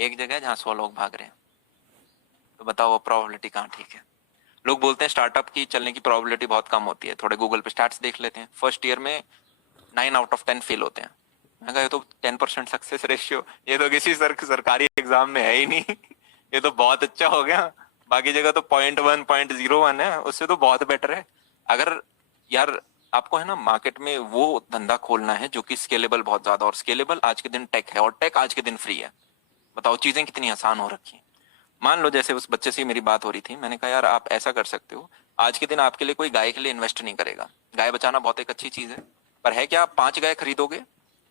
एक जगह है जहाँ 100 लोग भाग रहे हैं, तो बताओ वो प्रोबेबिलिटी कहाँ ठीक है? लोग बोलते हैं स्टार्टअप की चलने की प्रोबेबिलिटी बहुत कम होती है, थोड़े गूगल पे स्टार्ट्स देख लेते हैं, फर्स्ट ईयर में 9 आउट ऑफ 10 फेल होते हैं। मैं कहा ये तो 10% सक्सेस रेशियो, ये तो किसी सरकारी एग्जाम में है ही नहीं। ये तो बहुत अच्छा हो गया, बाकी जगह तो 0.1 0.01 है, उससे तो बहुत बेटर है। अगर यार आपको है ना मार्केट में वो धंधा खोलना है जो कि स्केलेबल बहुत ज्यादा, और स्केलेबल आज के दिन टेक है, और टेक आज के दिन फ्री है। बताओ चीजें कितनी आसान हो रखी हैं। मान लो जैसे उस बच्चे से मेरी बात हो रही थी, मैंने कहा यार आप ऐसा कर सकते हो, आज के दिन आपके लिए कोई गाय के लिए इन्वेस्ट नहीं करेगा, गाय बचाना बहुत एक अच्छी चीज है, पर है क्या, आप 5 गाय खरीदोगे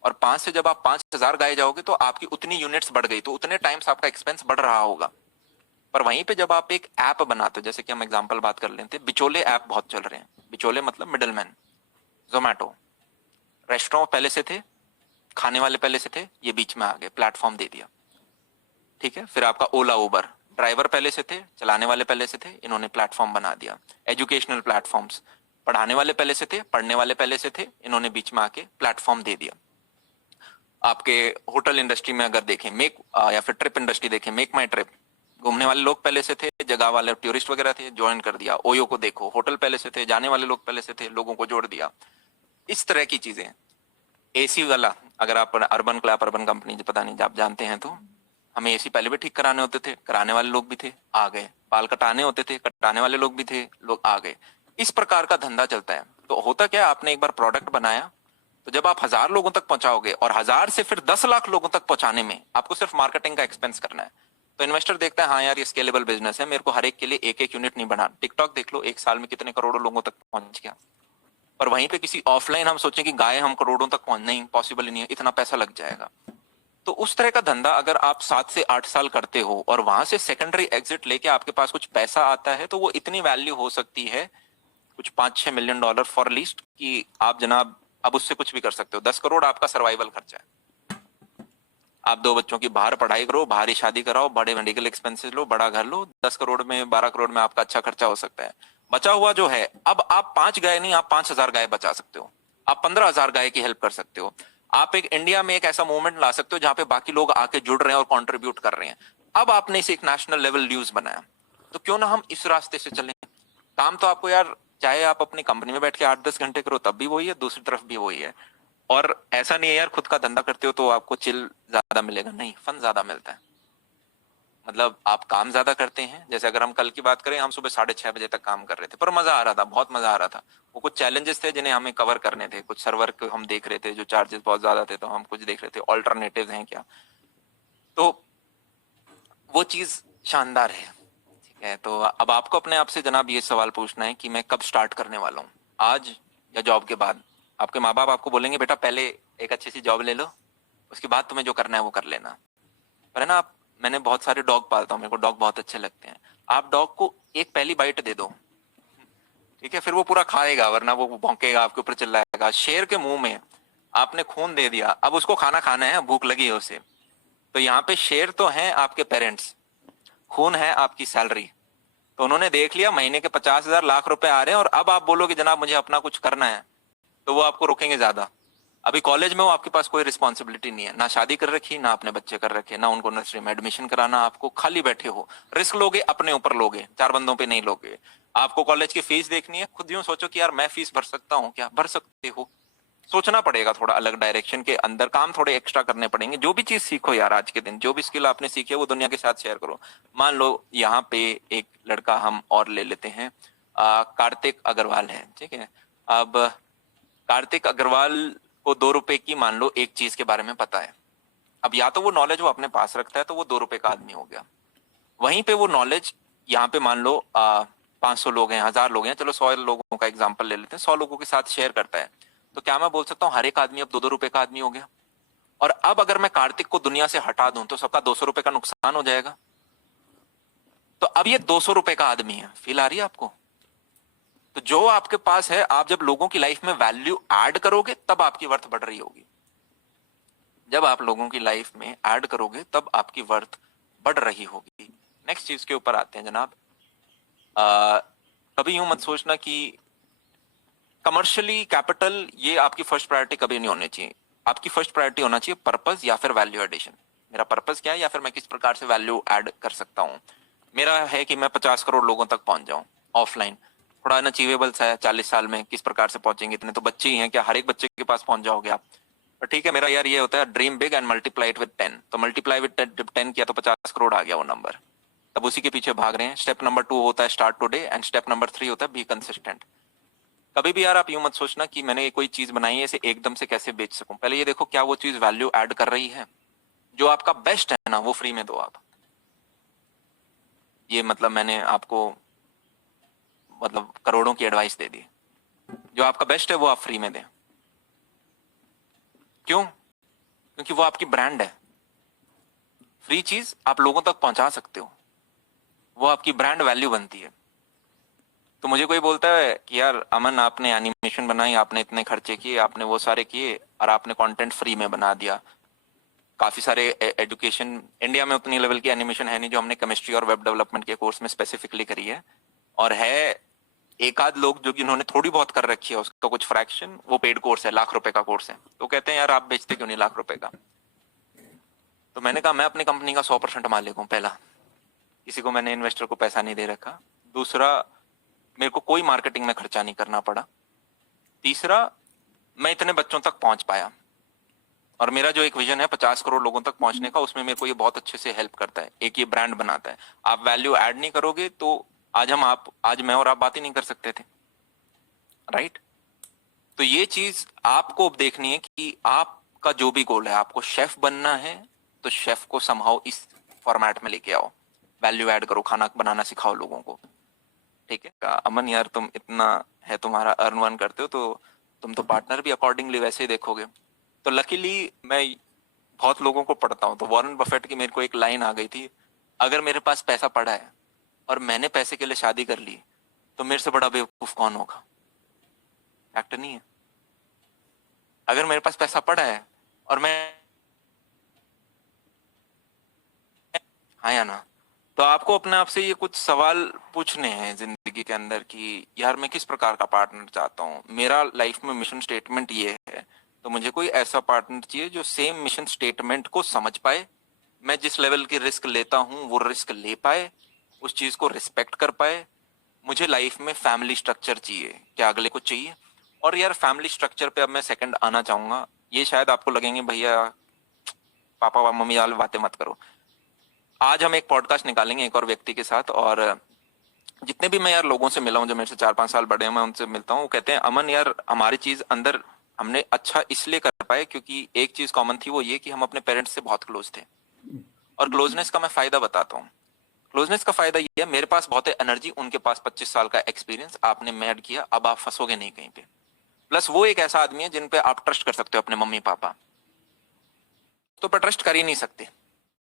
और 5 से जब आप 5,000 गाय जाओगे तो आपकी उतनी यूनिट्स बढ़ गई, तो उतने टाइम्स आपका एक्सपेंस बढ़ रहा होगा। पर वहीं पे जब आप एक ऐप बनाते हो, जैसे कि हम एग्जांपल बात कर लेते हैं, बिचोले ऐप बहुत चल रहे हैं, बिचोले मतलब मिडलमैन, जोमैटो, रेस्टोरेंट पहले से थे, खाने वाले पहले से थे, ये बीच में आ गए, प्लेटफॉर्म दे दिया, ठीक है। फिर आपका ओला उबर, ड्राइवर पहले से थे, चलाने वाले पहले से थे, इन्होंने प्लेटफॉर्म बना दिया। एजुकेशनल प्लेटफॉर्म्स, पढ़ाने वाले पहले से थे, पढ़ने वाले पहले से थे, इन्होंने बीच में आके प्लेटफॉर्म दे दिया। आपके होटल इंडस्ट्री में अगर देखें, मेक या फिर ट्रिप इंडस्ट्री देखें, मेक माई ट्रिप, घूमने वाले लोग पहले से थे, जगह वाले टूरिस्ट वगैरह थे, ज्वाइन कर दिया। ओयो को देखो, होटल पहले से थे, जाने वाले लोग पहले से थे, लोगों को जोड़ दिया। इस तरह की चीजें। एसी वाला, अगर आप अर्बन क्लैप, अर्बन कंपनी, पता नहीं आप जानते हैं तो, हमें एसी पहले भी ठीक कराने होते थे, कराने वाले लोग भी थे, आ गए। बाल कटाने होते थे, कटाने वाले लोग भी थे, लोग आ गए। इस प्रकार का धंधा चलता है। तो होता क्या, आपने एक बार प्रोडक्ट बनाया, तो जब आप 1,000 लोगों तक पहुंचाओगे, और 1,000 से फिर 10 लाख लोगों तक पहुंचाने में आपको सिर्फ मार्केटिंग का एक्सपेंस करना है, तो इन्वेस्टर देखता है हाँ यार ये स्केलेबल बिजनेस है, मेरे को हर एक के लिए एक एक यूनिट नहीं बना। टिकटॉक देख लो, एक साल में कितने करोड़ों लोगों तक पहुंच गया। पर वहीं पे किसी ऑफलाइन हम सोचें कि गाय हम करोड़ों तक पहुंच, नहीं, पॉसिबल ही नहीं है, इतना पैसा लग जाएगा। तो उस तरह का धंधा अगर आप 7 से 8 साल करते हो और वहां से सेकेंडरी एग्जिट लेके आपके पास कुछ पैसा आता है, तो वो इतनी वैल्यू हो सकती है, कुछ $5-6 मिलियन फॉर लीस्ट, कि आप जनाब अब उससे कुछ भी कर सकते हो। 10 करोड़ आपका सर्वाइवल खर्चा है। आप 2 बच्चों की बाहर पढ़ाई करो, बाहर ही शादी कराओ, बड़े मेडिकल एक्सपेंसेस लो, बड़ा घर लो, 10 करोड़ में, 12 करोड़ में आपका अच्छा खर्चा हो सकता है। बचा हुआ जो है, अब आप 5 गाय नहीं, आप 5,000 गाय बचा सकते हो, आप 15,000 गाय की हेल्प कर सकते हो। आप एक इंडिया में एक ऐसा मूवमेंट ला सकते हो जहां पे बाकी लोग आके जुड़ रहे हैं और कंट्रीब्यूट कर रहे हैं। अब आपने इसे एक नेशनल लेवल न्यूज बनाया, तो क्यों ना हम इस रास्ते से चलें। काम तो आपको यार, चाहे आप अपनी कंपनी में बैठ के 8-10 घंटे करो तब भी वही है, दूसरी तरफ भी वही है। और ऐसा नहीं है यार खुद का धंधा करते हो तो आपको चिल ज्यादा मिलेगा, नहीं, फन ज्यादा मिलता है। मतलब आप काम ज्यादा करते हैं, जैसे अगर हम कल की बात करें, हम सुबह 6:30 बजे तक काम कर रहे थे, पर मजा आ रहा था, बहुत मजा आ रहा था। वो कुछ चैलेंजेस थे जिन्हें हमें कवर करने थे, कुछ सर्वर को हम देख रहे थे, जो चार्जेस बहुत ज्यादा थे, तो हम कुछ देख रहे थे ऑल्टरनेटिव हैं क्या। तो वो चीज शानदार है, ठीक है। तो अब आपको अपने आप से जनाब ये सवाल पूछना है कि मैं कब स्टार्ट करने वाला हूँ, आज या जॉब के बाद। आपके माँ बाप आपको बोलेंगे बेटा पहले एक अच्छी सी जॉब ले लो, उसके बाद तुम्हें जो करना है वो कर लेना। पर है ना, आप, मैंने बहुत सारे डॉग पालता हूँ, मेरे को डॉग बहुत अच्छे लगते हैं। आप डॉग को एक पहली बाइट दे दो, ठीक है, फिर वो पूरा खाएगा, वरना वो भौंकेगा, आपके ऊपर चिल्लाएगा। शेर के मुंह में आपने खून दे दिया, अब उसको खाना खाना है, भूख लगी है उसे। तो यहाँ पे शेर तो है आपके पेरेंट्स, खून है आपकी सैलरी। तो उन्होंने देख लिया महीने के 50,000 लाख रुपए आ रहे हैं, और अब आप बोलोगे जनाब मुझे अपना कुछ करना है, तो वो आपको रोकेंगे ज्यादा। अभी कॉलेज में हो, आपके पास कोई रिस्पॉन्सिबिलिटी नहीं है, ना शादी कर रखी, ना अपने बच्चे कर रखे, ना उनको नर्सरी में एडमिशन कराना, आपको खाली बैठे हो। रिस्क लोगे अपने ऊपर, लोगे 4 बंदों पे नहीं लोगे। आपको कॉलेज की फीस देखनी है, खुद यूं सोचो कि यार मैं फीस भर सकता हूँ क्या, भर सकते हो। सोचना पड़ेगा, थोड़ा अलग डायरेक्शन के अंदर काम थोड़े एक्स्ट्रा करने पड़ेंगे। जो भी चीज सीखो यार, आज के दिन जो भी स्किल आपने सीखी है वो दुनिया के साथ शेयर करो। मान लो यहाँ पे एक लड़का हम और ले लेते हैं, कार्तिक अग्रवाल है, ठीक है। अब कार्तिक अग्रवाल को 2 रुपए की मान लो एक चीज के बारे में पता है। अब या तो वो नॉलेज वो अपने पास रखता है, तो वो 2 रुपए का आदमी हो गया। वहीं पे वो नॉलेज, यहाँ पे मान लो 500 लोग हैं, 1,000 लोग हैं, चलो 100 लोगों का एग्जाम्पल ले लेते हैं, 100 लोगों के साथ शेयर करता है। तो क्या मैं बोल सकता हूँ हर एक आदमी अब 2-2 रुपए का आदमी हो गया? और अब अगर मैं कार्तिक को दुनिया से हटा दूं तो सबका 200 रुपए का नुकसान हो जाएगा। तो अब ये 200 रुपए का आदमी है, फील आ रही है आपको? तो जो आपके पास है, आप जब लोगों की लाइफ में वैल्यू ऐड करोगे तब आपकी वर्थ बढ़ रही होगी। जब आप लोगों की लाइफ में ऐड करोगे तब आपकी वर्थ बढ़ रही होगी। नेक्स्ट चीज के ऊपर आते हैं जनाब। कभी यूं मत सोचना कि कमर्शियली कैपिटल ये आपकी फर्स्ट प्रायोरिटी कभी नहीं होनी चाहिए। आपकी फर्स्ट प्रायोरिटी होना चाहिए पर्पस या फिर वैल्यू एडिशन। मेरा पर्पस क्या है, या फिर मैं किस प्रकार से वैल्यू ऐड कर सकता हूँ। मेरा है कि मैं 50 करोड़ लोगों तक पहुंच जाऊं ऑफलाइन। थोड़ा अनअचीवेबल्स है, 40 साल में किस प्रकार से पहुंचेंगे, इतने तो बच्चे ही हैं, क्या हर एक बच्चे के पास पहुंच जाओगे आप। पर ठीक है, मेरा यार ये होता है dream big and multiply it with 10। तो मल्टीप्लाई विद 10 किया तो 50 करोड़ आ गया वो नंबर। तब उसी के पीछे भाग रहे हैं। स्टेप नंबर 2 होता है start today, and step number 3 होता है बी कंसिस्टेंट। कभी भी यार आप यूं मत सोचना कि मैंने कोई चीज बनाई है, इसे एकदम से कैसे बेच सकूं। पहले ये देखो क्या वो चीज वैल्यू ऐड कर रही है। जो आपका बेस्ट है ना वो फ्री में दो आप। ये मतलब मैंने आपको मतलब करोड़ों की एडवाइस दे दी। जो आपका बेस्ट है वो आप फ्री में दें। क्यों? क्योंकि वो आपकी ब्रांड है। फ्री चीज आप लोगों तक पहुंचा सकते हो, वो आपकी ब्रांड वैल्यू बनती है। तो मुझे कोई बोलता है कि यार अमन आपने एनिमेशन बनाई, आपने इतने खर्चे किए, आपने वो सारे किए, और आपने कंटेंट फ्री में बना दिया। काफी सारे एजुकेशन इंडिया में उतनी लेवल की एनिमेशन है नहीं जो हमने केमिस्ट्री और वेब डेवलपमेंट के कोर्स में स्पेसिफिकली करी है। और है एक आध लोग जो कि इन्होंने थोड़ी बहुत कर रखी है, उसका कुछ फ्रैक्शन, वो पेड कोर्स है, लाख रुपए का कोर्स है। तो कहते हैं यार आप बेचते क्यों नहीं लाख रुपए का। तो मैंने कहा मैं अपनी कंपनी का 100% मालिक हूं। पहला, किसी को मैंने इन्वेस्टर को पैसा नहीं दे रखा। दूसरा, मेरे को कोई मार्केटिंग में खर्चा नहीं करना पड़ा। तीसरा, मैं इतने बच्चों तक पहुंच पाया। और मेरा जो एक विजन है 50 करोड़ लोगों तक पहुंचने का, उसमें मेरे को ये बहुत अच्छे से हेल्प करता है। एक ये ब्रांड बनाता है। आप वैल्यू ऐड नहीं करोगे तो आज मैं और आप बात ही नहीं कर सकते थे, राइट। तो ये चीज आपको अब देखनी है कि आपका जो भी गोल है, आपको शेफ बनना है तो शेफ को समहाउ इस फॉर्मेट में लेके आओ। वैल्यू ऐड करो, खाना बनाना सिखाओ लोगों को। ठीक है, अमन यार तुम इतना है तुम्हारा, अर्न वर्न करते हो, तो तुम तो पार्टनर भी अकॉर्डिंगली वैसे ही देखोगे। तो लकीली मैं बहुत लोगों को पढ़ता हूँ। तो वॉरेन बफेट की मेरे को एक लाइन आ गई थी, अगर मेरे पास पैसा पड़ा है और मैंने पैसे के लिए शादी कर ली तो मेरे से बड़ा बेवकूफ कौन होगा। फैक्ट नहीं है? अगर मेरे पास पैसा पड़ा है और मैं, हाँ या ना। तो आपको अपने आप से ये कुछ सवाल पूछने हैं जिंदगी के अंदर कि यार मैं किस प्रकार का पार्टनर चाहता हूँ। मेरा लाइफ में मिशन स्टेटमेंट ये है, तो मुझे कोई ऐसा पार्टनर चाहिए जो सेम मिशन स्टेटमेंट को समझ पाए, मैं जिस लेवल की रिस्क लेता हूँ वो रिस्क ले पाए, उस चीज को रिस्पेक्ट कर पाए। मुझे लाइफ में फैमिली स्ट्रक्चर चाहिए, क्या अगले को चाहिए। और यार फैमिली स्ट्रक्चर पे अब मैं सेकंड आना चाहूंगा। ये शायद आपको लगेंगे भैया पापा मम्मी वाली बातें मत करो। आज हम एक पॉडकास्ट निकालेंगे एक और व्यक्ति के साथ, और जितने भी मैं यार लोगों से मिला हूं जो मेरे से 4-5 साल बड़े हैं, मैं उनसे मिलता हूँ, वो कहते हैं अमन यार हमारी चीज अंदर हमने अच्छा इसलिए कर पाए क्योंकि एक चीज कॉमन थी, वो ये कि हम अपने पेरेंट्स से बहुत क्लोज थे। और क्लोजनेस का मैं फायदा बताता हूँ। क्लोजनेस का फायदा ये है, मेरे पास बहुत है एनर्जी, उनके पास 25 साल का एक्सपीरियंस, आपने मैड किया, अब आप फंसोगे नहीं कहीं पे। प्लस वो एक ऐसा आदमी है जिन पे आप ट्रस्ट कर सकते हो, अपने मम्मी पापा तो पर ट्रस्ट कर ही नहीं सकते।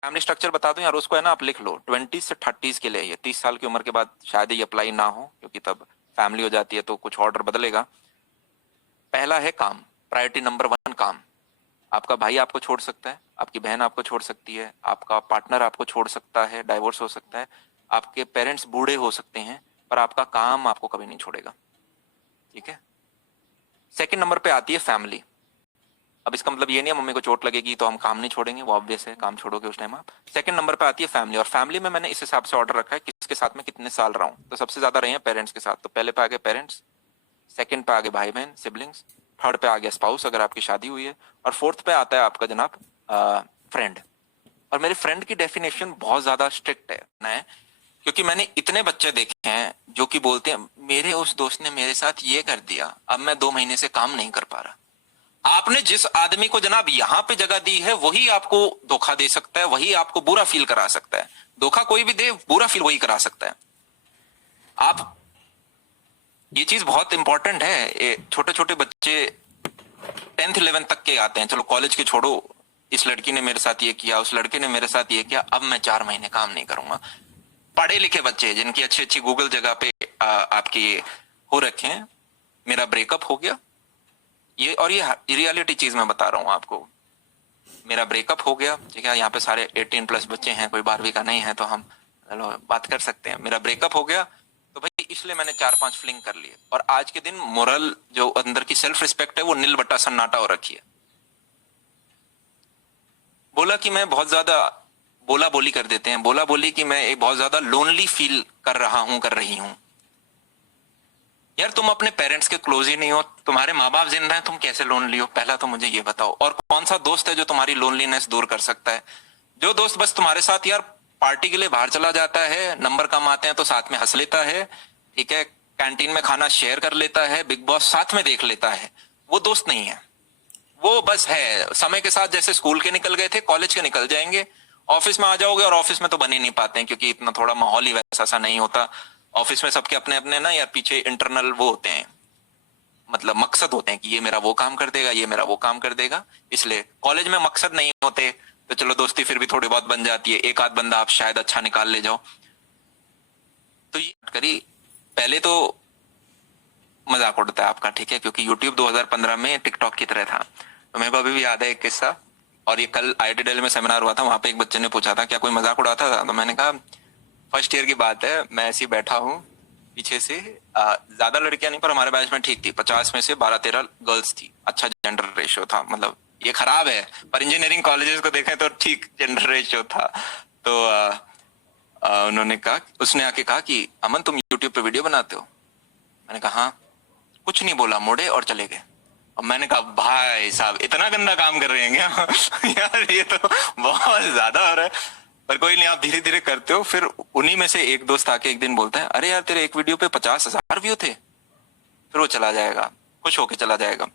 फैमिली स्ट्रक्चर बता दूं यार, उसको है ना आप लिख लो 20 से 30 के लिए। ये 30 साल की उम्र के बाद शायद ये अप्लाई ना हो, क्योंकि तब फैमिली हो जाती है तो कुछ ऑर्डर बदलेगा। पहला है काम, प्रायोरिटी नंबर 1 काम। आपका भाई आपको छोड़ सकता है, आपकी बहन आपको छोड़ सकती है, आपका पार्टनर आपको छोड़ सकता है, डाइवोर्स हो सकता है, आपके पेरेंट्स बूढ़े हो सकते हैं, पर आपका काम आपको कभी नहीं छोड़ेगा। ठीक है। सेकंड नंबर पे आती है फैमिली। अब इसका मतलब ये नहीं है मम्मी को चोट लगेगी तो हम काम नहीं छोड़ेंगे, वो ऑब्वियस है, काम छोड़ोगे उस टाइम आप। सेकंड नंबर पे आती है फैमिली, और फैमिली में मैंने इस हिसाब से ऑर्डर रखा है किसके साथ में कितने साल रहा हूं। तो सबसे ज्यादा रहे हैं पेरेंट्स के साथ, तो पहले पे आ गए पेरेंट्स, सेकंड पे आ गए भाई बहन सिबलिंग्स, थर्ड पे आ गया स्पाउस अगर आपकी शादी हुई है, और फोर्थ पे आता है आपका जनाब फ्रेंड। और मेरे फ्रेंड की डेफिनेशन बहुत ज्यादा स्ट्रिक्ट है, क्योंकि मैंने इतने बच्चे देखे हैं जो कि बोलते हैं मेरे उस दोस्त ने मेरे साथ ये कर दिया, अब मैं 2 महीने से काम नहीं कर पा रहा। आपने जिस आदमी को जनाब यहां पे जगह दी है वही आपको धोखा दे सकता है, वही आपको बुरा फील करा सकता है। धोखा कोई भी दे, बुरा फील वही करा सकता है। आप, ये चीज बहुत इंपॉर्टेंट है। छोटे छोटे बच्चे 10th 11th तक के आते हैं, चलो कॉलेज के छोड़ो, इस लड़की ने मेरे साथ ये किया, उस लड़के ने मेरे साथ ये किया, अब मैं 4 महीने काम नहीं करूंगा। पढ़े लिखे बच्चे जिनकी अच्छी अच्छी गूगल जगह पे आपके हो रखे हैं, मेरा ब्रेकअप हो गया, ये रियलिटी चीज मैं बता रहा हूं आपको। मेरा ब्रेकअप हो गया, ठीक है, यहाँ पे सारे 18+ बच्चे हैं, कोई 12वीं का नहीं है, तो हम चलो बात कर सकते हैं। मेरा ब्रेकअप हो गया तो भाई इसलिए मैंने 4-5 फ्लिंग कर लिए, और आज के दिन मोरल जो अंदर की सेल्फ रिस्पेक्ट है वो नील बट्टा सन्नाटा हो रखी है। बोला कि मैं बहुत ज्यादा बोला बोली कर देते हैं, बोला बोली कि मैं एक बहुत ज्यादा लोनली फील कर रहा हूं, कर रही हूं। यार तुम अपने पेरेंट्स के क्लोज ही नहीं हो, तुम्हारे माँ बाप जिंदा हैं, तुम कैसे लोनली हो? पहला तो मुझे ये बताओ। और कौन सा दोस्त है जो तुम्हारी लोनलीनेस दूर कर सकता है? जो दोस्त बस तुम्हारे साथ यार पार्टी के लिए बाहर चला जाता है, नंबर कम आते हैं तो साथ में हंस लेता है, ठीक है, कैंटीन में खाना शेयर कर लेता है, बिग बॉस साथ में देख लेता है, वो दोस्त नहीं है। वो बस है समय के साथ जैसे स्कूल के निकल गए थे, कॉलेज के निकल जाएंगे, ऑफिस में आ जाओगे, और ऑफिस में तो बन ही नहीं पाते हैं क्योंकि इतना थोड़ा माहौल ही वैसा सा नहीं होता। ऑफिस में सबके अपने अपने ना यार पीछे इंटरनल वो होते हैं, मतलब मकसद होते हैं कि ये मेरा वो काम कर देगा, ये मेरा वो काम कर देगा। इसलिए कॉलेज में मकसद नहीं होते तो चलो दोस्ती फिर भी थोड़ी बहुत बन जाती है, एक आध बंदा आप शायद अच्छा निकाल ले जाओ। तो ये करी पहले तो मजाक उड़ता है आपका, ठीक है, क्योंकि YouTube 2015 में टिकटॉक की तरह था। तो मेरे को अभी भी याद है एक किस्सा, और ये कल IIT दिल्ली में सेमिनार हुआ था, वहां पे एक बच्चे ने पूछा था क्या कोई मजाक उड़ाता था, तो मैंने कहा फर्स्ट ईयर की बात है, मैं ऐसे ही बैठा हूँ, पीछे से ज्यादा लड़कियां नहीं, पर हमारे बैच में ठीक थी, 50 में से 12-13 गर्ल्स थी, अच्छा जेंडर रेशियो था, मतलब ये खराब है पर इंजीनियरिंग कॉलेजेस को देखें तो ठीक जेंडर रेशियो था। तो उन्होंने कहा, उसने आके कहा कि अमन तुम यूट्यूब पे वीडियो बनाते हो? मैंने कहा हाँ। कुछ नहीं बोला, मुड़े और चले गए। और मैंने कहा भाई साहब इतना गंदा काम कर रहे हैं क्या? यार ये तो बहुत ज्यादा हो रहा है, पर कोई नहीं, आप धीरे धीरे करते हो। फिर उन्हीं में से एक दोस्त आके एक दिन बोलता है, अरे यार तेरे एक वीडियो पे 50,000 व्यू थे। फिर वो चला जाएगा, खुश होके चला जाएगा।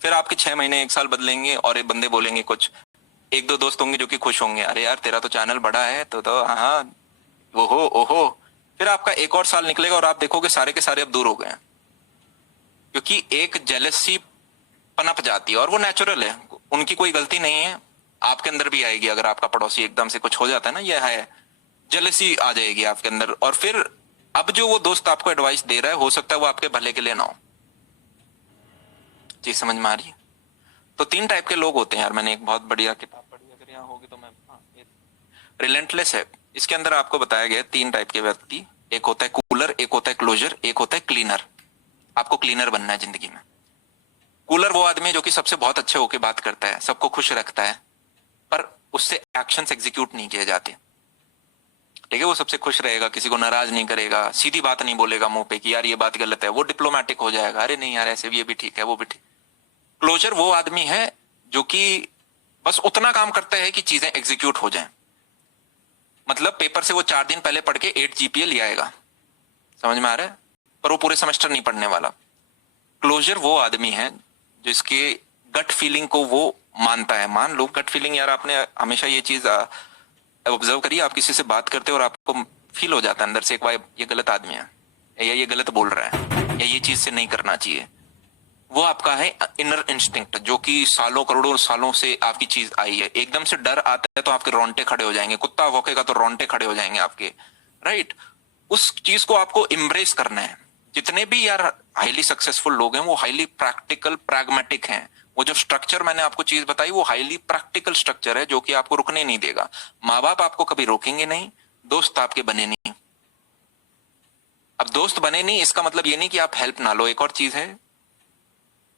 फिर आपके 6 महीने 1 साल बदलेंगे और एक बंदे बोलेंगे कुछ, एक दो दोस्त होंगे जो कि खुश होंगे, अरे यार तेरा तो चैनल बड़ा है, तो हाँ, ओहो ओहो। फिर आपका एक और साल निकलेगा और आप देखोगे सारे के सारे अब दूर हो गए हैं, क्योंकि एक जेलसी पनप जाती है, और वो नेचुरल है, उनकी कोई गलती नहीं है, आपके अंदर भी आएगी। अगर आपका पड़ोसी एकदम से कुछ हो जाता है ना, ये है जेलसी आ जाएगी आपके अंदर। और फिर अब जो वो दोस्त आपको एडवाइस दे रहा है, हो सकता है वो आपके भले के लिए ना हो। चीज समझ में आ रही है? तो 3 टाइप के लोग होते हैं यार। मैंने एक बहुत बढ़िया किताब पढ़ी, अगर यहाँ होगी तो मैं, हाँ, रिलेंटलेस है, इसके अंदर आपको बताया गया 3 टाइप के व्यक्ति। एक होता है कूलर, एक होता है क्लोजर, एक होता है क्लीनर। आपको क्लीनर बनना है जिंदगी में। कूलर वो आदमी है जो कि सबसे बहुत अच्छे होके बात करता है, सबको खुश रखता है, पर उससे एक्शंस एग्जीक्यूट नहीं किए जाते, ठीक है। वो सबसे खुश रहेगा, किसी को नाराज नहीं करेगा, सीधी बात नहीं बोलेगा मुंह पे कि यार ये बात गलत है, वो डिप्लोमेटिक हो जाएगा, अरे नहीं यार ऐसे भी, ये भी ठीक है, वो भी ठीक। क्लोजर वो आदमी है जो कि बस उतना काम करता है कि चीजें एग्जीक्यूट हो जाएं। मतलब पेपर से वो 4 दिन पहले पढ़ के 8 GPA ले आएगा, समझ में आ रहा है, पर वो पूरे सेमेस्टर नहीं पढ़ने वाला। क्लोजर वो आदमी है जिसके गट फीलिंग को वो मानता है। मान लो गट फीलिंग, यार आपने हमेशा ये चीज ऑब्जर्व करिए, आप किसी से बात करते हो और आपको फील हो जाता है अंदर से एक वाइब, ये गलत आदमी है, या ये गलत बोल रहा है, या ये चीज से नहीं करना चाहिए। वो आपका है इनर इंस्टिंक्ट, जो कि सालों करोड़ों सालों से आपकी चीज आई है। एकदम से डर आता है तो आपके रोंगटे खड़े हो जाएंगे, कुत्ता भौंकेगा तो रोंगटे खड़े हो जाएंगे आपके, राइट। उस चीज को आपको इम्ब्रेस करना है। जितने भी यार हाईली सक्सेसफुल लोग हैं वो हाईली प्रैक्टिकल प्रैग्मेटिक हैं। वो जो स्ट्रक्चर मैंने आपको चीज बताई वो हाईली प्रैक्टिकल स्ट्रक्चर है, जो कि आपको रुकने नहीं देगा। माँ बाप आपको कभी रोकेंगे नहीं, दोस्त आपके बने नहीं। अब दोस्त बने नहीं इसका मतलब ये नहीं कि आप हेल्प ना लो। एक और चीज है,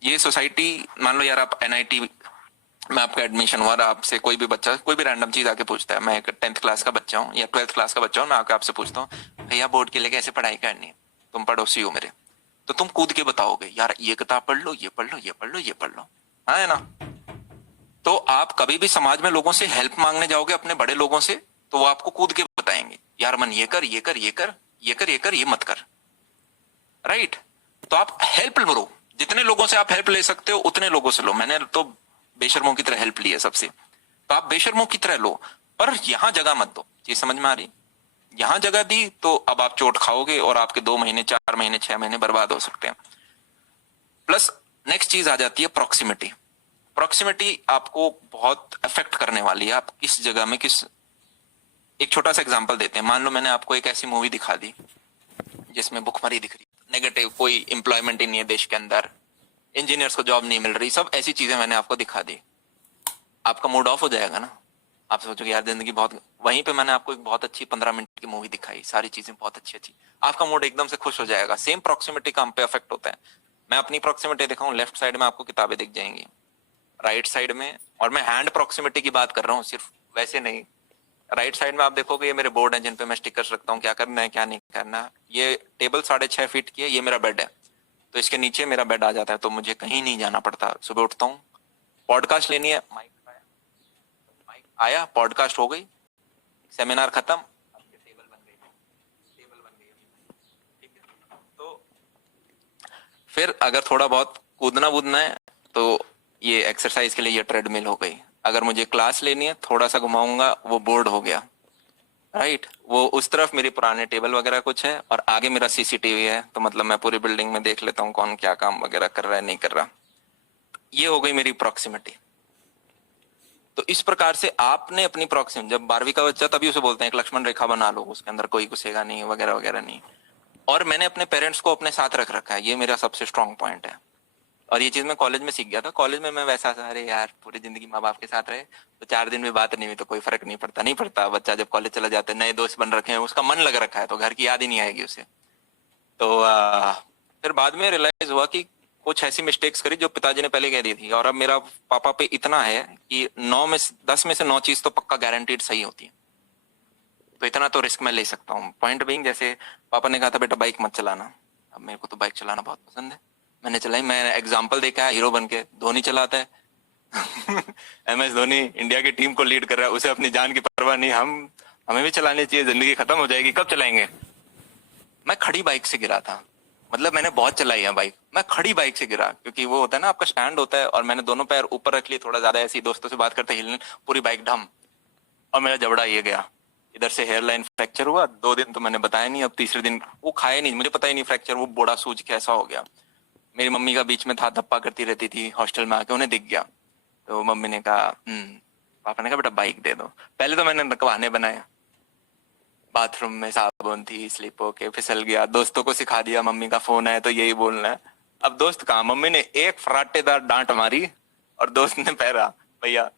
ये सोसाइटी, मान लो यार आप NIT में आपका एडमिशन हुआ, आपसे कोई भी बच्चा कोई भी रैंडम चीज आके पूछता है, मैं एक 10th क्लास का बच्चा हूँ या 12th क्लास का बच्चा हूँ, मैं आके आपसे पूछता हूँ भैया बोर्ड के लिए कैसे पढ़ाई करनी है, तुम पड़ोसी हो मेरे, तो तुम कूद के बताओगे यार ये किताब पढ़ लो, ये पढ़ लो, ये पढ़ लो, ये पढ़ लो, हाँ है ना। तो आप कभी भी समाज में लोगों से हेल्प मांगने जाओगे, अपने बड़े लोगों से, तो वो आपको कूद के बताएंगे यार मन ये कर, ये कर, ये कर, ये कर, ये कर, ये मत कर, राइट। तो आप हेल्प लो, जितने लोगों से आप हेल्प ले सकते हो उतने लोगों से लो। मैंने तो बेशर्मों की तरह हेल्प ली है सबसे, तो आप बेशर्मों की तरह लो, पर यहां जगह मत दो। ये समझ में आ रही? यहां जगह दी तो अब आप चोट खाओगे और आपके 2 महीने 4 महीने 6 महीने बर्बाद हो सकते हैं। प्लस नेक्स्ट चीज आ जाती है प्रॉक्सिमिटी। प्रॉक्सिमिटी आपको बहुत अफेक्ट करने वाली है, आप किस जगह में किस। एक छोटा सा एग्जांपल देते हैं, मान लो मैंने आपको एक ऐसी मूवी दिखा दी जिसमें भुखमरी दिख रही, नेगेटिव, कोई एम्प्लॉयमेंट ही नहीं है देश के अंदर, इंजीनियर्स को जॉब नहीं मिल रही, सब ऐसी चीजें मैंने आपको दिखा दी, आपका मूड ऑफ हो जाएगा ना। आप सोचोगे यार जिंदगी बहुत, वहीं पे मैंने आपको एक बहुत अच्छी 15 मिनट की मूवी दिखाई, सारी चीजें बहुत अच्छी अच्छी, आपका मूड एकदम से खुश हो जाएगा। सेम प्रॉक्सिमिटी का हम पे अफेक्ट होता है। मैं अपनी प्रॉक्सिमिटी दिखाऊं, लेफ्ट साइड में आपको किताबें दिख जाएंगी, राइट साइड में, और मैं हैंड प्रॉक्सिमिटी की बात कर रहा हूँ, सिर्फ वैसे नहीं। राइट साइड में आप देखोगे ये मेरे बोर्ड हैं जिन पे मैं स्टिकर्स रखता हूँ, क्या करना है क्या नहीं करना। ये टेबल 6.5 फीट की है, ये मेरा बेड है, तो इसके नीचे मेरा बेड आ जाता है, तो मुझे कहीं नहीं जाना पड़ता। सुबह उठता हूँ, पॉडकास्ट लेनी है, माइक आया, पॉडकास्ट हो गई, सेमिनार खत्म, अब ये टेबल बन गई, टेबल बन गई अभी। ठीक है, तो फिर अगर थोड़ा बहुत कूदना वूदना है तो ये एक्सरसाइज के लिए ये ट्रेडमिल हो गई। अगर मुझे क्लास लेनी है, थोड़ा सा घुमाऊंगा, वो बोर्ड हो गया। राइट, वो उस तरफ मेरी पुराने टेबल वगैरह कुछ है, और आगे मेरा सीसीटीवी है, तो मतलब मैं पूरी बिल्डिंग में देख लेता हूँ कौन क्या काम वगैरह कर रहा है नहीं कर रहा। ये हो गई मेरी प्रॉक्सिमिटी। तो इस प्रकार से आपने अपनी प्रॉक्सिम, जब 12वीं का बच्चा तभी उसे बोलते हैं एक लक्ष्मण रेखा बना लो, उसके अंदर कोई घुसेगा नहीं वगैरह वगैरह नहीं। और मैंने अपने पेरेंट्स को अपने साथ रख रखा है, ये मेरा सबसे स्ट्रांग पॉइंट है। और ये चीज मैं कॉलेज में सीख गया था। कॉलेज में मैं वैसा था, अरे यार पूरी जिंदगी माँ बाप के साथ रहे, तो 4 दिन में बात नहीं हुई तो कोई फर्क नहीं पड़ता। नहीं पड़ता, बच्चा जब कॉलेज चला जाता है, नए दोस्त बन रखे हैं, उसका मन लग रखा है, तो घर की याद ही नहीं आएगी उसे। तो फिर बाद में रियलाइज हुआ कि कुछ ऐसी मिस्टेक्स करी जो पिताजी ने पहले कह दी थी, और अब मेरा पापा पे इतना है कि 10 में से 9 चीज तो पक्का गारंटीड सही होती है। तो इतना तो रिस्क मैं ले सकता हूँ। पॉइंट बीइंग, जैसे पापा ने कहा था बेटा बाइक मत चलाना, अब मेरे को तो बाइक चलाना बहुत पसंद है, मैंने चलाई। मैं एग्जाम्पल देखा है, हीरो बन के, धोनी चलाता है MS धोनी इंडिया की टीम को लीड कर रहा है, उसे अपनी जान की परवाह नहीं। हमें भी चलानी चाहिए, जिंदगी खत्म हो जाएगी, कब चलाएंगे। मैं खड़ी बाइक से गिरा था, मतलब मैंने बहुत चलाई है बाइक, मैं खड़ी बाइक से गिरा, क्योंकि वो होता है ना आपका स्टैंड होता है, और मैंने दोनों पैर ऊपर रख लिए थोड़ा ज्यादा, ऐसी दोस्तों से बात करते हिलने, पूरी बाइक ढम, और मेरा जबड़ा ये गया, इधर से हेयर लाइन फ्रैक्चर हुआ। 2 दिन तो मैंने बताया नहीं, अब तीसरे दिन वो खाया नहीं, मुझे पता ही नहीं फ्रैक्चर, वो बोड़ा सूज के ऐसा हो गया। मेरी मम्मी का बीच में था, धप्पा करती रहती थी हॉस्टल में आके, उन्हें दिख गया, तो मम्मी ने कहा पापा ने कहा बेटा बाइक दे दो। पहले तो मैंने बहाने बनाए, बाथरूम में साबुन थी, स्लिप होके फिसल गया, दोस्तों को सिखा दिया मम्मी का फोन है तो यही बोलना है। अब दोस्त कहा, मम्मी ने एक फराटेदार डांट मारी, और दोस्त ने पैरा, भैया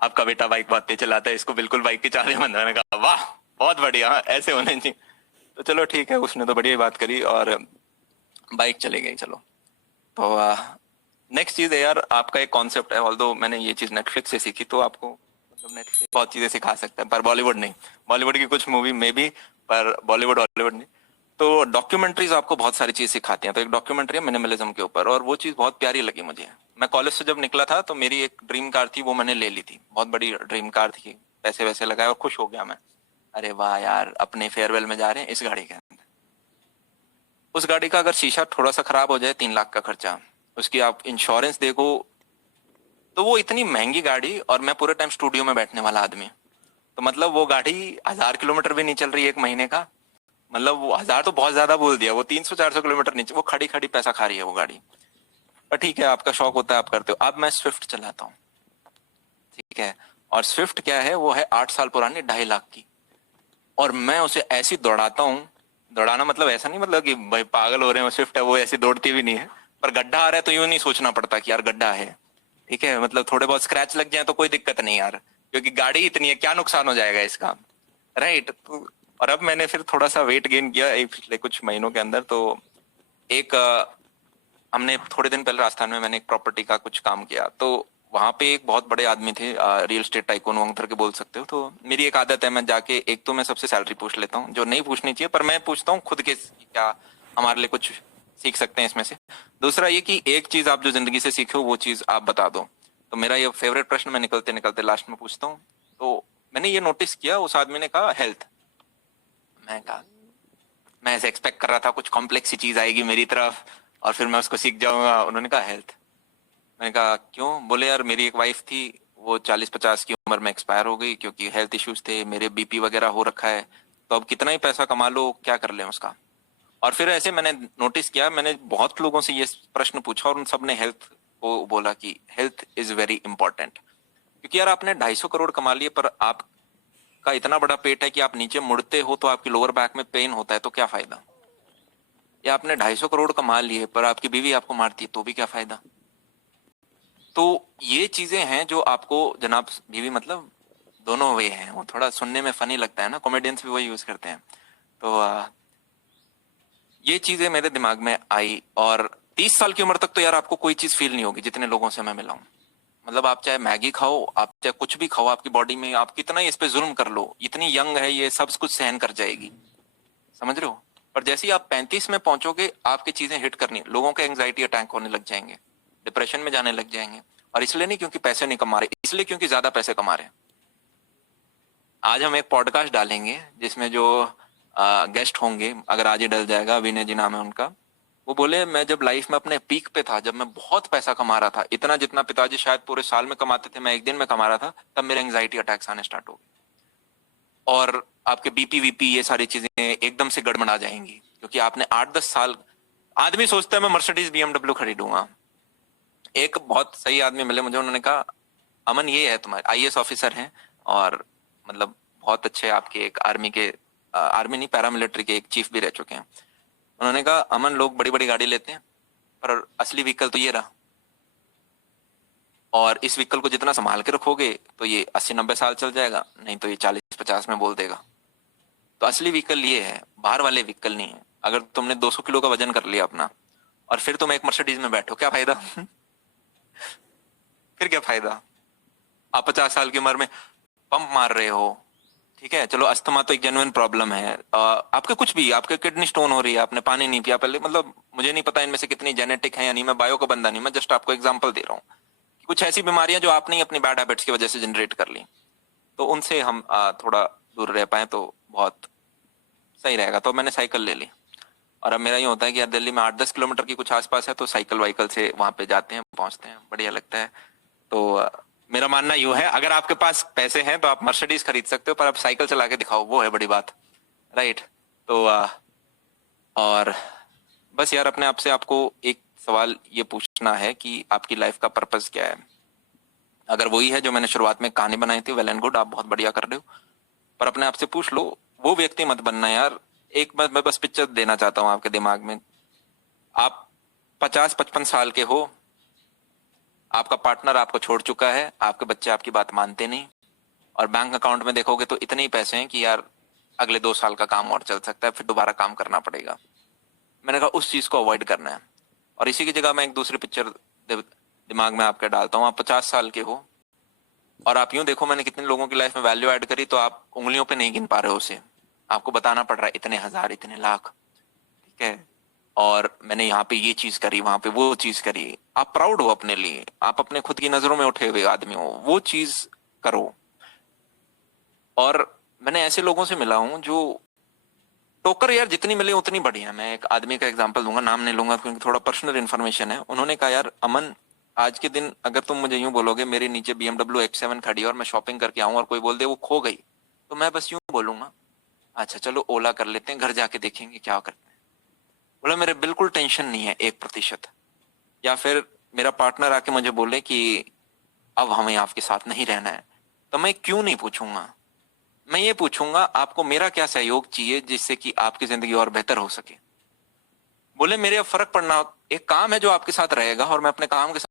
आपका बेटा बाइक बहुत तेज चलाता है, इसको बिल्कुल बाइक की चाबी बंद। मैंने कहा वाह बहुत बढ़िया, ऐसे होने चाहिए। तो चलो ठीक है, उसने तो बढ़िया बात करी और बाइक चली गई। चलो, तो नेक्स्ट चीज है यार, आपका एक कॉन्सेप्ट है, ऑल्दो मैंने ये चीज नेटफ्लिक्स से सीखी, तो आपको मतलब नेटफ्लिक्स बहुत चीजें सिखा सकता है, पर बॉलीवुड नहीं। बॉलीवुड की कुछ मूवी में भी, पर बॉलीवुड हॉलीवुड नहीं। तो डॉक्यूमेंट्रीज आपको बहुत सारी चीज सिखाती हैं। तो एक डॉक्यूमेंट्री है मिनिमलिज्म के ऊपर, और वो चीज बहुत प्यारी लगी मुझे। मैं कॉलेज से जब निकला था तो मेरी एक ड्रीम कार थी, वो मैंने ले ली थी, बहुत बड़ी ड्रीम कार थी, पैसे वैसे लगाए और खुश हो गया मैं। अरे वाह यार, अपने फेयरवेल में जा रहे हैं इस गाड़ी के अंदर। उस गाड़ी का अगर शीशा थोड़ा सा खराब हो जाए, 3 लाख का खर्चा, उसकी आप इंश्योरेंस देखो, तो वो इतनी महंगी गाड़ी, और मैं पूरे टाइम स्टूडियो में बैठने वाला आदमी, तो मतलब वो गाड़ी 1000 किलोमीटर भी नहीं चल रही एक महीने का, मतलब वो 1000 तो बहुत ज्यादा बोल दिया, वो 300-400 किलोमीटर नीचे, वो खड़ी खड़ी पैसा खा रही है वो गाड़ी। पर ठीक है, आपका शौक होता है, आप करते हो। अब मैं स्विफ्ट चलाता हूँ, ठीक है, और स्विफ्ट क्या है, वो है 8 साल पुरानी, 2.5 लाख की, और मैं उसे ऐसी दौड़ाता हूँ। दौड़ाना मतलब ऐसा नहीं मतलब कि भाई पागल हो रहे हैं, वो स्विफ्ट है, वो ऐसी दौड़ती भी नहीं है, पर गड्ढा आ रहा है तो यूं नहीं सोचना पड़ता कि यार गड्ढा है, ठीक है, मतलब थोड़े बहुत स्क्रैच लग जाए तो कोई दिक्कत नहीं यार, क्योंकि गाड़ी इतनी है, क्या नुकसान हो जाएगा इसका, राइट। तो और अब मैंने फिर थोड़ा सा वेट गेन किया एक पिछले कुछ महीनों के अंदर। तो एक हमने थोड़े दिन पहले राजस्थान में मैंने एक प्रॉपर्टी का कुछ काम किया, तो वहां पे एक बहुत बड़े आदमी थे, रियल एस्टेट टाइकून वंग करके बोल सकते हो। तो मेरी एक आदत है, मैं जाके एक तो मैं सबसे सैलरी पूछ लेता हूँ, जो नहीं पूछनी चाहिए, पर मैं पूछता हूँ खुद के क्या हमारे लिए कुछ सीख सकते हैं इसमें से। दूसरा ये कि एक चीज आप जो जिंदगी से सीखे हो वो चीज आप बता दो। तो मेरा ये फेवरेट प्रश्न मैं निकलते निकलते लास्ट में पूछता हूँ। तो मैंने ये नोटिस किया, उस आदमी ने कहा हेल्थ। मैं कहा, मैं ऐसे एक्सपेक्ट कर रहा था कुछ कॉम्प्लेक्स सी चीज आएगी मेरी तरफ और फिर मैं उसको सीख जाऊंगा। उन्होंने कहा हेल्थ। मैंने कहा क्यों? बोले यार मेरी एक वाइफ थी, वो 40-50 की उम्र में एक्सपायर हो गई क्योंकि हेल्थ इश्यूज थे, मेरे बीपी वगैरह हो रखा है, तो अब कितना ही पैसा कमा लो क्या कर लें उसका। और फिर ऐसे मैंने नोटिस किया, मैंने बहुत लोगों से ये प्रश्न पूछा और उन सब ने हेल्थ को बोला कि हेल्थ इज वेरी इंपॉर्टेंट। क्योंकि यार आपने 250 करोड़ कमा लिए पर आपका इतना बड़ा पेट है कि आप नीचे मुड़ते हो तो आपकी लोअर बैक में पेन होता है, तो क्या फायदा। या आपने 250 करोड़ कमा लिए पर आपकी बीवी आपको मारती है तो भी क्या फायदा। तो ये चीजें हैं जो आपको, जनाब बीवी मतलब दोनों वे हैं, वो थोड़ा सुनने में फनी लगता है ना, कॉमेडियंस भी वही यूज करते हैं। तो ये चीजें मेरे दिमाग में आई। और 30 साल की उम्र तक तो यार आपको कोई चीज फील नहीं होगी जितने लोगों से मैं मिला हूं। मतलब आप चाहे मैगी खाओ, आप चाहे कुछ भी खाओ, आपकी बॉडी में आप कितना ही इस पे जुल्म कर लो, इतनी यंग है ये, सब कुछ सहन कर जाएगी, समझ रहे हो। पर जैसे ही आप 35 में पहुंचोगे, आपकी चीजें हिट करनी, लोगों के एंग्जाइटी अटैक होने लग जाएंगे, डिप्रेशन में जाने लग जाएंगे। और इसलिए नहीं क्योंकि पैसे नहीं कमा रहे, इसलिए क्योंकि ज्यादा पैसे कमा रहे हैं। आज हम एक पॉडकास्ट डालेंगे जिसमें जो गेस्ट होंगे, अगर आज ही डल जाएगा, विनय जी नाम है उनका, वो बोले मैं जब लाइफ में अपने पीक पे था, जब मैं बहुत पैसा कमा रहा था, इतना जितना पिताजी शायद पूरे साल में कमाते थे, मैं एक दिन में कमा रहा था, तब मेरे एंग्जाइटी अटैक्स आने स्टार्ट हो गए और आपके बीपी वीपी ये सारी चीजें एकदम से गड़बड़ा जाएंगी, क्योंकि आपने 8-10 साल। आदमी सोचता है मैं मर्सिडीज बीएमडब्ल्यू खरीदूंगा। एक बहुत सही आदमी मिले मुझे, उन्होंने कहा अमन ये है, तुम्हारे आईएएस ऑफिसर हैं और मतलब बहुत अच्छे आपके एक आर्मी के, आर्मी नहीं पैरामिलिट्री के एक चीफ भी रह चुके हैं। उन्होंने कहा अमन लोग बड़ी बड़ी गाड़ी लेते हैं पर असली व्हीकल तो ये रहा, और इस व्हीकल को जितना संभाल के रखोगे तो ये 80-90 साल चल जाएगा, नहीं तो ये 40-50 में बोल देगा। तो असली व्हीकल ये है, बाहर वाले व्हीकल नहीं है। अगर तुमने 200 किलो का वजन कर लिया अपना और फिर तुम एक मर्सिडीज में बैठो, क्या फायदा? फिर क्या फायदा? आप 50 साल की उम्र में पंप मार रहे हो, ठीक है, चलो अस्थमा तो एक जेन्युइन प्रॉब्लम है, आपके कुछ भी, आपके किडनी स्टोन हो रही है, आपने पानी नहीं पिया पहले, मतलब मुझे नहीं पता इनमें से कितनी जेनेटिक है या नहीं, मैं बायो का बंदा नहीं, मैं जस्ट आपको एग्जांपल दे रहा हूँ। कुछ ऐसी बीमारियां जो आपने ही अपनी बैड हैबिट्स की वजह से जनरेट कर ली, तो उनसे हम थोड़ा दूर रह पाए तो बहुत सही रहेगा। तो मैंने साइकिल ले ली और अब मेरा ये होता है कि यार दिल्ली में 8-10 किलोमीटर की कुछ आसपास है तो साइकिल वाइकल से वहां पे जाते हैं, पहुंचते हैं, बढ़िया लगता है। तो मेरा मानना यूं है, अगर आपके पास पैसे हैं तो आप मर्सिडीज खरीद सकते हो, पर आप साइकिल चला के दिखाओ, वो है बड़ी बात, राइट। तो और बस यार, अपने आप से आपको एक सवाल ये पूछना है कि आपकी लाइफ का पर्पस क्या है। अगर वही है जो मैंने शुरुआत में कहानी बनाई थी, वेल एंड गुड, आप बहुत बढ़िया कर रहे हो, पर अपने आप से पूछ लो, वो व्यक्ति मत बनना यार। एक मैं बस पिक्चर देना चाहता हूँ आपके दिमाग में। आप 50-55 साल के हो, आपका पार्टनर आपको छोड़ चुका है, आपके बच्चे आपकी बात मानते नहीं, और बैंक अकाउंट में देखोगे तो इतने ही पैसे हैं कि यार अगले 2 साल का काम और चल सकता है, फिर दोबारा काम करना पड़ेगा। मैंने कहा उस चीज को अवॉइड करना है। और इसी की जगह मैं एक दूसरी पिक्चर दिमाग में आपके डालता हूँ। आप 50 साल के हो और आप यूं देखो मैंने कितने लोगों की लाइफ में वैल्यू ऐड करी, तो आप उंगलियों पे नहीं गिन पा रहे हो उसे, आपको बताना पड़ रहा है इतने हजार, इतने लाख, ठीक है, और मैंने यहाँ पे ये चीज करी, वहां पे वो चीज करी। आप प्राउड हो अपने लिए, आप अपने खुद की नजरों में उठे हुए आदमी हो, वो चीज करो। और मैंने ऐसे लोगों से मिला हूं जो टोकर यार जितनी मिले उतनी बढ़िया। मैं एक आदमी का एग्जांपल दूंगा, नाम नहीं लूंगा क्योंकि थोड़ा पर्सनल इन्फॉर्मेशन है। उन्होंने कहा यार अमन, आज के दिन अगर तुम मुझे यूं बोलोगे मेरे नीचे BMW X7 खड़ी है और मैं शॉपिंग करके आऊं और कोई बोल दे वो खो गई, तो मैं बस यूं बोलूंगा अच्छा चलो ओला कर लेते हैं, घर जाके देखेंगे क्या करते हैं। बोला मेरे बिल्कुल टेंशन नहीं है 1%। या फिर मेरा पार्टनर आके मुझे बोले कि अब हमें आपके साथ नहीं रहना है, तो मैं क्यों नहीं पूछूंगा, मैं ये पूछूंगा आपको मेरा क्या सहयोग चाहिए जिससे कि आपकी जिंदगी और बेहतर हो सके। बोले मेरे अब फर्क पड़ना, एक काम है जो आपके साथ रहेगा और मैं अपने काम के साथ